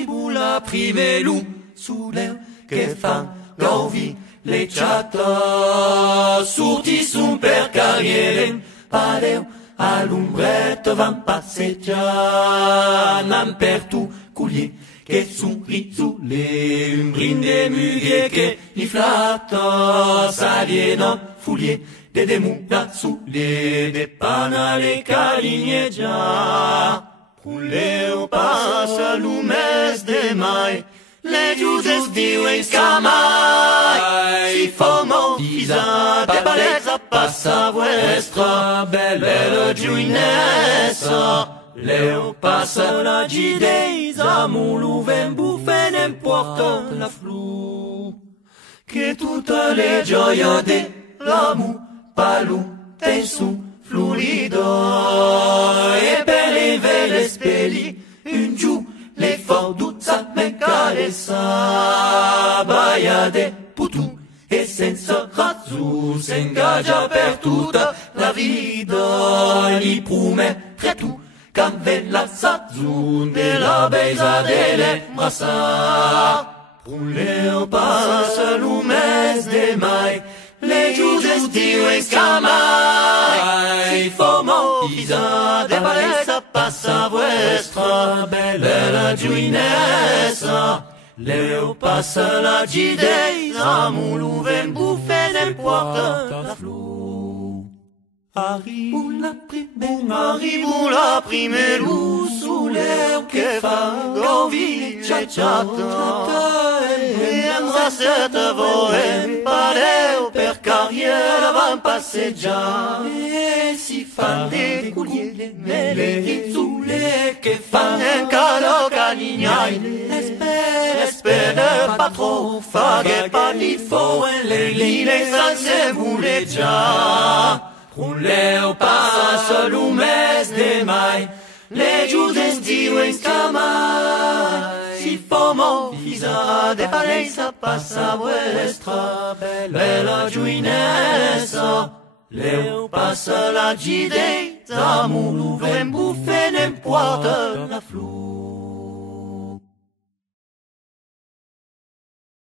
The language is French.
Arrivo la primelù sull'eu che fan gauvi le chatta. Surti sun per carrieren, padeu all'ombretto van passeggiar. N'han per tu culier che sun rizzule, un brinde mughe che li flatta. Salienon fulier, de demuda sulle, de panale caligneggia. Puleu passa lumes de mai, le giudes diuen scamai. Si fomo visa de bellezza passa vuestra, bella giuinessa. Leo passa la gideisa, mulu ven buffe n'importa la flu. Che tutte le gioie de l'amour palu ten su fluido. E per le vele speli un giù le forduzza men caressa. Baia de putu e senza razzun s'ingaggia per tutta la vita. Li prume tu cam la sazzun de la beisa delle massa. Puleo passa lumes de mai, le giudes diuen scamai. Si fomo isa de bellezza passa vuestra, bella giuinessa. Leo passa la gideisa, mulu ven buffe nel porta la flu. Arrivo la primelù sull'eu che fa gauvi le chatta. E andrà seta voem pareu per carriera van passeggiar. E si fan de culier le rizzule che fan en calo calignai. Espere pas trop, faghe palifo en le line salse muleggia. Puleu passa lumes de mai, le giudes diuen scamai. Si fomo visa de bellezza passa vuestra, bella giuinessa. Leu passa la gideisa, mulu ven buffe n'importa la flu.